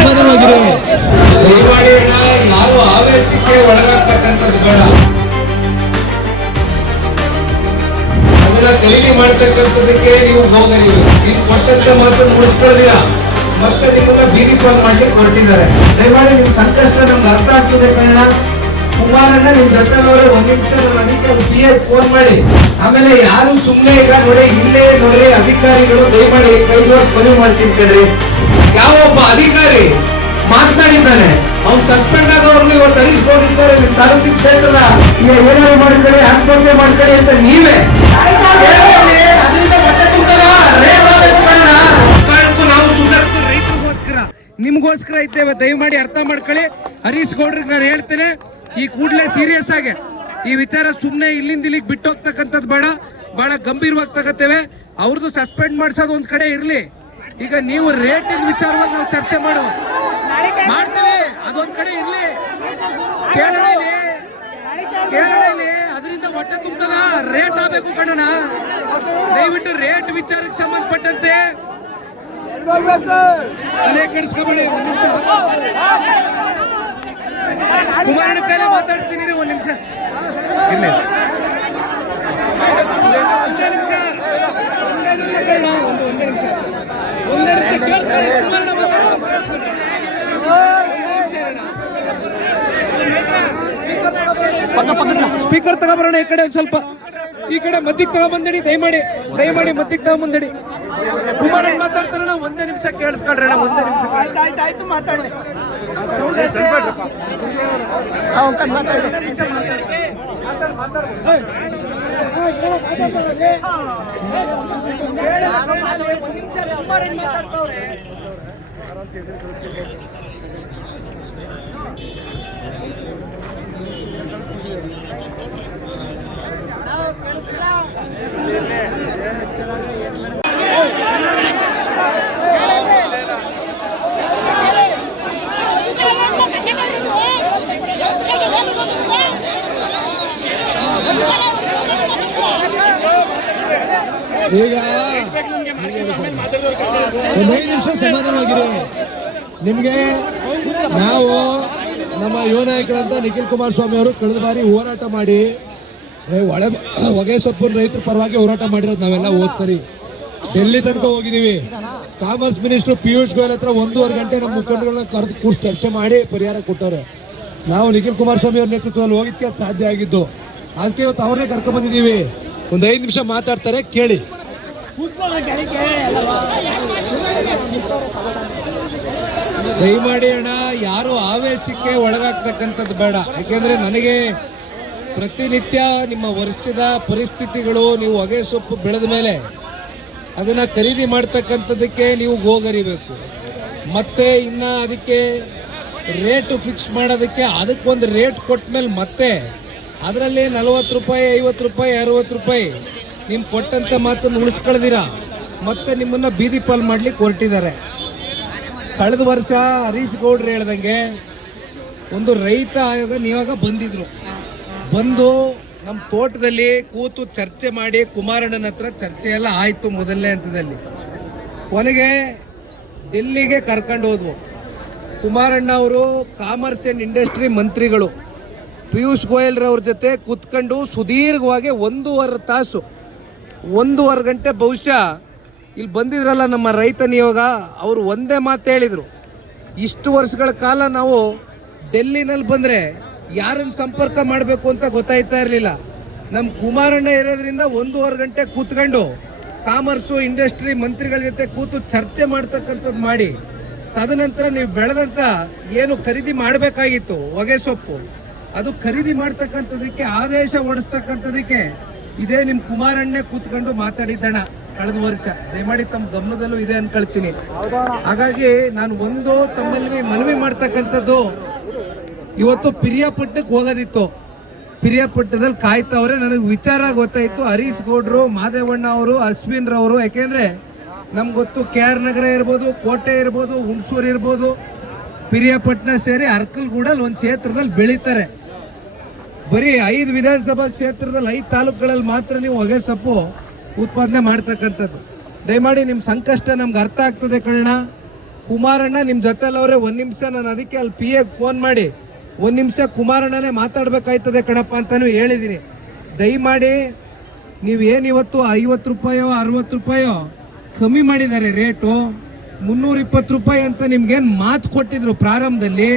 ಸಮಾಧಾನವಾಗಿರಿ. ದಯಮಾಡಿ ಯಾರು ಆವೇಶಕ್ಕೆ ಒಳಗಾಗ್ತಕ್ಕಂಥದ್ದು ಬೇಡ. ಅದನ್ನ ಖರೀದಿ ಮಾಡ್ತಕ್ಕಂಥದಕ್ಕೆ ನೀವು ಹೋಗಲಿವೆ. ನೀವು ಕೊಟ್ಟಂತ ಮಾತ್ರ ಮುಗಿಸ್ಕೊಳ್ಳಿಲ್ಲ, ಮತ್ತೆ ನಿಮ್ಮನ್ನ ಬೀದಿ ಪಾಲ್ ಮಾಡ್ಲಿಕ್ಕೆ ಹೊರಟಿದ್ದಾರೆ. ದಯಮಾಡಿ ನಿಮ್ ಸಂಕಷ್ಟ ನಮ್ಗೆ ಅರ್ಥ ಆಗ್ತದೆ ಕಣ್ಣ. ಕುಮಾರಣ್ಣ ನಿಮ್ ಜೊತೆನವರು ಒಂದ್ ನಿಮಿಷ ಅದಕ್ಕೆ ಫೋನ್ ಮಾಡಿ. ಆಮೇಲೆ ಯಾರು ಸುಮ್ಮನೆ ಈಗ ನೋಡಿ, ಇಲ್ಲೇ ನೋಡ್ರಿ ಅಧಿಕಾರಿಗಳು ದಯಮಾಡಿ ಕೈ ಜೋಡಿಸಿ ಮನವಿ ಮಾಡ್ತೀನಿ ಕಣ್ರಿ. ಯಾವ ಒಬ್ಬ ಅಧಿಕಾರಿ ಮಾತನಾಡಿದ್ದಾನೆ, ಅವ್ನು ಸಸ್ಪೆಂಡ್ ಆಗೋರ್ಗು ಇವತ್ತು ಹರಿಸ್ಕೊಂಡಿದ್ದಾರೆ ನಿಮ್ ತಾಲೂಕಿನ ಕ್ಷೇತ್ರದ ಏನಾದ್ರು ಮಾಡ್ಕೊಳ್ಳಿ, ಆತ್ಮಹತ್ಯೆ ಮಾಡ್ಕೊಳ್ಳಿ ಅಂತ ನೀವೇ ನಾವು ಸುಮ್ಮನೆ ರೈತರಿಗೋಸ್ಕರ ನಿಮ್ಗೋಸ್ಕರ ಇದ್ದೇವೆ. ದಯಮಾಡಿ ಅರ್ಥ ಮಾಡ್ಕೊಳ್ಳಿ. ಹರೀಶ್ ಗೌಡ್ರಿಗೆ ನಾನು ಹೇಳ್ತೇನೆ, ಈ ಕೂಡಲೇ ಸೀರಿಯಸ್ ಆಗಿ ಈ ವಿಚಾರ ಸುಮ್ಮನೆ ಇಲ್ಲಿಂದ ಇಲ್ಲಿಗೆ ಬಿಟ್ಟು ಹೋಗ್ತಕ್ಕಂಥದ್ದು ಬೇಡ, ಬಹಳ ಗಂಭೀರವಾಗಿ ತಗೋತೇವೆ. ಅವ್ರದ್ದು ಸಸ್ಪೆಂಡ್ ಮಾಡಿಸೋದು ಒಂದ್ ಕಡೆ ಇರ್ಲಿ, ಈಗ ನೀವು ರೇಟಿನ ವಿಚಾರವಾಗಿ ನಾವು ಚರ್ಚೆ ಮಾಡ್ತೇವೆ, ಅದೊಂದ್ ಕಡೆ ಇರ್ಲಿ. ಕೇಳಲಿ ಅದರಿಂದ ಹೊಟ್ಟೆ ತುಂಬತದ, ರೇಟ್ ಆಗ್ಬೇಕು ಕಣಣ. ದಯವಿಟ್ಟು ರೇಟ್ ವಿಚಾರಕ್ಕೆ ಸಂಬಂಧಪಟ್ಟಂತೆ ತಲೆ ಕೆಡಿಸ್ಕೊಬೇಡಿ. ಒಂದ್ ನಿಮಿಷ ಕುಮಾರಣ್ಣ ಕೈಲಿ ಮಾತಾಡ್ತೀನಿ, ಒಂದ್ ನಿಮಿಷ ಇಲ್ಲ, ಒಂದೇ ನಿಮಿಷ ಸ್ಪೀಕರ್ ತಗೊಬರೋಣ. ಈ ಕಡೆ ಒಂದ್ ಸ್ವಲ್ಪ ಈ ಕಡೆ ಮಧ್ಯಕ್ಕೆ ತಗೊಂಬಂದಡಿ, ದಯಮಾಡಿ ಮಧ್ಯಕ್ಕೆ ತಗೊಂಬಂದಡಿ. ಕುಮಾರಣ್ಣ ಮಾತಾಡ್ತಾರಣ, ಒಂದೇ ನಿಮಿಷ ಕೇಳಿಸ್ಕೊಳ್ರಣ, ಒಂದೇ ನಿಮಿಷ. ಈಗ 15 ನಿಮಿಷ ಸಮಾಧಾನವಾಗಿರಿ. ನಿಮ್ಗೆ ನಾವು ನಮ್ಮ ಯುವ ನಾಯಕರಂತ ನಿಖಿಲ್ ಕುಮಾರಸ್ವಾಮಿ ಅವರು ಕಳೆದ ಬಾರಿ ಹೋರಾಟ ಮಾಡಿ ಹೊಗೆ ಸೊಪ್ಪಿನ ರೈತರ ಪರವಾಗಿ ಹೋರಾಟ ಮಾಡಿರೋದು ನಾವೆಲ್ಲ ಹೋದ್ ಸರಿ ಡೆಲ್ಲಿ ತನಕ ಹೋಗಿದ್ದೀವಿ. ಕಾಮರ್ಸ್ ಮಿನಿಸ್ಟರ್ ಪಿಯೂಷ್ ಗೋಯಲ್ ಹತ್ರ 1.5 ಗಂಟೆ ನಮ್ಮ ಮುಖಂಡಗಳನ್ನ ಕರೆದು ಕೂರ್ಸಿ ಚರ್ಚೆ ಮಾಡಿ ಪರಿಹಾರ ಕೊಟ್ಟವ್ರೆ. ನಾವು ನಿಖಿಲ್ ಕುಮಾರಸ್ವಾಮಿ ಅವ್ರ ನೇತೃತ್ವದಲ್ಲಿ ಹೋಗಿದ್ದಕ್ಕೆ ಅದು ಸಾಧ್ಯ ಆಗಿದ್ದು. ಅದಕ್ಕೆ ಇವತ್ತು ಅವ್ರನ್ನೇ ಕರ್ಕೊಂಡ್ ಬಂದಿದ್ದೀವಿ. ಒಂದು 5 ನಿಮಿಷ ಮಾತಾಡ್ತಾರೆ, ಕೇಳಿ. ದಯಮಾಡಿ ಅಣ್ಣ, ಯಾರು ಆವೇಶಕ್ಕೆ ಒಳಗಾಗ್ತಕ್ಕಂಥದ್ದು ಬೇಡ. ಯಾಕೆಂದ್ರೆ ನನಗೆ ಪ್ರತಿನಿತ್ಯ ನಿಮ್ಮ ವರ್ಷದ ಪರಿಸ್ಥಿತಿಗಳು, ನೀವು ಹೊಗೆ ಸೊಪ್ಪು ಬೆಳೆದ ಮೇಲೆ ಅದನ್ನ ಖರೀದಿ ಮಾಡ್ತಕ್ಕಂಥದ್ದಕ್ಕೆ ನೀವು ಗೋಗರಿಬೇಕು. ಮತ್ತೆ ಇನ್ನ ಅದಕ್ಕೆ ರೇಟು ಫಿಕ್ಸ್ ಮಾಡೋದಕ್ಕೆ ಅದಕ್ಕೊಂದು ರೇಟ್ ಕೊಟ್ಟ ಮೇಲೆ ಮತ್ತೆ ಅದರಲ್ಲಿ 40 ರೂಪಾಯಿ, 50 ರೂಪಾಯಿ, 60 ರೂಪಾಯಿ ನಿಮ್ ಕೊಟ್ಟಂತ ಮಾತನ್ನು ಉಳಿಸ್ಕೊಳ್ದಿರ ಮತ್ತೆ ನಿಮ್ಮನ್ನ ಬೀದಿ ಪಾಲ್ ಮಾಡ್ಲಿಕ್ಕೆ ಹೊರಟಿದ್ದಾರೆ. ಕಳೆದ ವರ್ಷ ಹರೀಶ್ ಗೌಡ್ರು ಹೇಳ್ದಂಗೆ ಒಂದು ರೈತ ಆಯೋಗ ನೀವಾಗ ಬಂದು ನಮ್ಮ ತೋಟದಲ್ಲಿ ಕೂತು ಚರ್ಚೆ ಮಾಡಿ ಕುಮಾರಣ್ಣನ ಹತ್ರ ಚರ್ಚೆ ಎಲ್ಲ ಆಯ್ತು ಮೊದಲನೇ ಹಂತದಲ್ಲಿ. ಕೊನೆಗೆ ಡೆಲ್ಲಿಗೆ ಕರ್ಕೊಂಡು ಹೋದ್ವು. ಕುಮಾರಣ್ಣ ಅವರು ಕಾಮರ್ಸ್ ಅಂಡ್ ಇಂಡಸ್ಟ್ರಿ ಮಂತ್ರಿಗಳು ಪಿಯೂಷ್ ಗೋಯಲ್ ರವ್ರ ಜೊತೆ ಕೂತ್ಕೊಂಡು ಸುದೀರ್ಘವಾಗಿ 1.5 ತಾಸು 1.5 ಗಂಟೆ ಬಹುಶಃ ಇಲ್ಲಿ ಬಂದಿದ್ರಲ್ಲ ನಮ್ಮ ರೈತ ನಿಯೋಗ, ಅವರು ಒಂದೇ ಮಾತು ಹೇಳಿದರು, ಇಷ್ಟು ವರ್ಷಗಳ ಕಾಲ ನಾವು ಡೆಲ್ಲಿನಲ್ಲಿ ಬಂದರೆ ಯಾರನ್ನು ಸಂಪರ್ಕ ಮಾಡಬೇಕು ಅಂತ ಗೊತ್ತಾಯ್ತಾ ಇರಲಿಲ್ಲ. ನಮ್ಮ ಕುಮಾರಣ್ಣ ಇರೋದ್ರಿಂದ 1.5 ಗಂಟೆ ಕೂತ್ಕೊಂಡು ಕಾಮರ್ಸು ಇಂಡಸ್ಟ್ರಿ ಮಂತ್ರಿಗಳ ಜೊತೆ ಕೂತು ಚರ್ಚೆ ಮಾಡ್ತಕ್ಕಂಥದ್ದು ಮಾಡಿ, ತದನಂತರ ನೀವು ಬೆಳೆದಂಥ ಏನು ಖರೀದಿ ಮಾಡಬೇಕಾಗಿತ್ತು ಹೊಗೆ ಸೊಪ್ಪು, ಅದು ಖರೀದಿ ಮಾಡ್ತಕ್ಕಂಥದಕ್ಕೆ ಆದೇಶ ಹೊಡಿಸ್ತಕ್ಕಂಥದಕ್ಕೆ ಇದೇ ನಿಮ್ಮ ಕುಮಾರಣ್ಣೆ ಕೂತ್ಕೊಂಡು ಮಾತಾಡಿದ್ದಣ ಕಳೆದ ವರ್ಷ. ದಯಮಾಡಿ ತಮ್ಮ ಗಮನದಲ್ಲೂ ಇದೆ ಅನ್ಕೊಳ್ತೀನಿ. ಹಾಗಾಗಿ ನಾನು ತಮ್ಮಲ್ಲಿ ಮನವಿ ಮಾಡ್ತಕ್ಕಂಥದ್ದು, ಇವತ್ತು ಪಿರಿಯಾಪಟ್ಟಣಕ್ಕೆ ಹೋಗೋದಿತ್ತು, ಪಿರಿಯಾಪಟ್ಟಣದಲ್ಲಿ ಕಾಯ್ತವ್ರೆ. ನನಗೆ ವಿಚಾರ ಗೊತ್ತಾಯ್ತು, ಹರೀಶ್ ಗೌಡ್ರು, ಮಾದೇವಣ್ಣ ಅವರು, ಅಶ್ವಿನ್ ರವರು. ಯಾಕೆಂದ್ರೆ ನಮ್ಗೆ ಗೊತ್ತು, KR ನಗರ ಇರ್ಬೋದು, ಕೋಟೆ ಇರ್ಬೋದು, ಹುಣಸೂರು ಇರ್ಬೋದು, ಪಿರಿಯಾಪಟ್ಟಣ ಸೇರಿ ಅರ್ಕಲ್ಗೂಡಲ್ಲಿ ಒಂದು ಕ್ಷೇತ್ರದಲ್ಲಿ ಬೆಳೀತಾರೆ. ಬರೀ 5 ವಿಧಾನಸಭಾ ಕ್ಷೇತ್ರದಲ್ಲಿ 5 ತಾಲೂಕುಗಳಲ್ಲಿ ಮಾತ್ರ ನೀವು ಹೊಗೆ ಸೊಪ್ಪು ಉತ್ಪಾದನೆ ಮಾಡ್ತಕ್ಕಂಥದ್ದು. ದಯಮಾಡಿ ನಿಮ್ಮ ಸಂಕಷ್ಟ ನಮ್ಗೆ ಅರ್ಥ ಆಗ್ತದೆ ಕಣ್ಣ. ಕುಮಾರಣ್ಣ ನಿಮ್ಮ ಜೊತೆಲಿ ಅವರೇ, ಒಂದ್ ನಿಮಿಷ ನಾನು ಅದಕ್ಕೆ ಅಲ್ಲಿ ಪಿ ಎ ಫೋನ್ ಮಾಡಿ ಒಂದ್ ನಿಮಿಷ ಕುಮಾರಣ್ಣನೇ ಮಾತಾಡ್ಬೇಕಾಯ್ತದೆ ಕಣಪ್ಪ ಅಂತಾನು ಹೇಳಿದೀನಿ. ದಯಮಾಡಿ ನೀವೇನು ಇವತ್ತು 50 ರೂಪಾಯೋ 60 ರೂಪಾಯೋ ಕಮ್ಮಿ ಮಾಡಿದ್ದಾರೆ ರೇಟು, 320 ರೂಪಾಯಿ ಅಂತ ನಿಮ್ಗೇನು ಮಾತು ಕೊಟ್ಟಿದ್ರು ಪ್ರಾರಂಭದಲ್ಲಿ,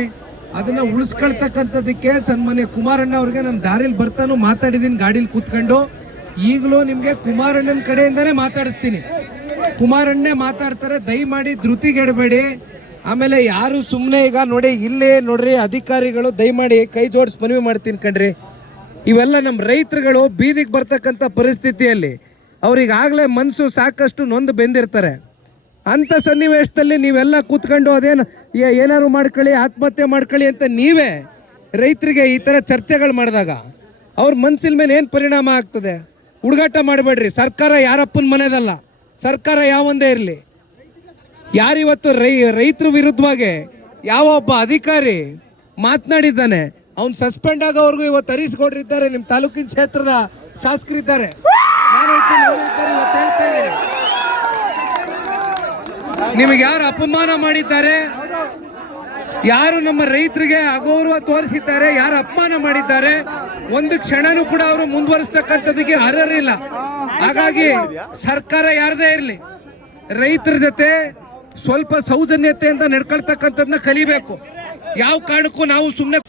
ಅದನ್ನ ಉಳಿಸ್ಕೊಳ್ತಕ್ಕಂಥದ್ದಕ್ಕೆ ಸನ್ಮಾನ್ಯ ಕುಮಾರಣ್ಣ ಅವ್ರಿಗೆ ನಾನು ದಾರಿಲಿ ಬರ್ತಾನು ಮಾತಾಡಿದ್ದೀನಿ ಗಾಡೀಲಿ ಕೂತ್ಕೊಂಡು. ಈಗಲೂ ನಿಮಗೆ ಕುಮಾರಣ್ಣನ ಕಡೆಯಿಂದನೇ ಮಾತಾಡಿಸ್ತೀನಿ, ಕುಮಾರಣ್ಣೇ ಮಾತಾಡ್ತಾರೆ. ದಯಮಾಡಿ ಧೃತಿಗೆಡಬೇಡಿ. ಆಮೇಲೆ ಯಾರು ಸುಮ್ಮನೆ ಈಗ ನೋಡಿ ಇಲ್ಲೇ ನೋಡ್ರಿ ಅಧಿಕಾರಿಗಳು ದಯಮಾಡಿ ಕೈ ಜೋಡಿಸಿ ಮನವಿ ಮಾಡ್ತೀನಿ ಕಣ್ರಿ. ಇವೆಲ್ಲ ನಮ್ಮ ರೈತರುಗಳು ಬೀದಿಗೆ ಬರ್ತಕ್ಕಂಥ ಪರಿಸ್ಥಿತಿಯಲ್ಲಿ ಅವ್ರಿಗಾಗಲೇ ಮನಸ್ಸು ಸಾಕಷ್ಟು ನೊಂದು ಬೆಂದಿರ್ತಾರೆ. ಅಂಥ ಸನ್ನಿವೇಶದಲ್ಲಿ ನೀವೆಲ್ಲ ಕೂತ್ಕೊಂಡು ಅದೇನು ಏನಾದ್ರು ಮಾಡ್ಕೊಳ್ಳಿ, ಆತ್ಮಹತ್ಯೆ ಮಾಡ್ಕೊಳ್ಳಿ ಅಂತ ನೀವೇ ರೈತರಿಗೆ ಈ ಥರ ಚರ್ಚೆಗಳು ಮಾಡಿದಾಗ ಅವ್ರ ಮನಸ್ಸಿನ ಮೇಲೆ ಏನು ಪರಿಣಾಮ ಆಗ್ತದೆ? ಹುಡುಗಾಟ ಮಾಡಬೇಡ್ರಿ. ಸರ್ಕಾರ ಯಾರಪ್ಪನ ಮನೆದಲ್ಲ, ಸರ್ಕಾರ ಯಾವೊಂದೇ ಇರಲಿ. ಯಾರಿವತ್ತು ರೈತರ ವಿರುದ್ಧವಾಗಿ ಯಾವ ಒಬ್ಬ ಅಧಿಕಾರಿ ಮಾತನಾಡಿದ್ದಾನೆ ಅವ್ನು ಸಸ್ಪೆಂಡ್ ಆಗೋವರೆಗೂ ಇವತ್ತು ಹರೀಶ್ಗೌಡ್ರಿದ್ದಾರೆ, ನಿಮ್ಮ ತಾಲೂಕಿನ ಕ್ಷೇತ್ರದ ಶಾಸಕರಿದ್ದಾರೆ, ನಾನು ಇದ್ದೀನಿ, ಅವ್ರು ಇದ್ದಾರೆ. ಇವತ್ತು ಹೇಳ್ತಾ ಇದ್ದೀನಿ, ನಿಮಗೆ ಯಾರು ಅಪಮಾನ ಮಾಡಿದ್ದಾರೆ, ಯಾರು ನಮ್ಮ ರೈತರಿಗೆ ಅಗೌರವ ತೋರಿಸಿದ್ದಾರೆ, ಯಾರು ಅಪಮಾನ ಮಾಡಿದ್ದಾರೆ, ಒಂದು ಕ್ಷಣನೂ ಕೂಡ ಅವರು ಮುಂದುವರಿಸ್ತಕ್ಕಂಥದ್ದಕ್ಕೆ ಅರ್ಹರಿಲ್ಲ. ಹಾಗಾಗಿ ಸರ್ಕಾರ ಯಾರದೇ ಇರಲಿ, ರೈತರ ಜೊತೆ ಸ್ವಲ್ಪ ಸೌಜನ್ಯತೆಯಿಂದ ನಡ್ಕೊಳ್ತಕ್ಕಂಥದ್ದನ್ನ ಕಲಿಬೇಕು. ಯಾವ ಕಾರಣಕ್ಕೂ ನಾವು ಸುಮ್ಮನೆ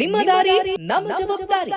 ನಿಮ್ಮ ದಾರಿ ನಮ್ಮ ಜವಾಬ್ದಾರಿ.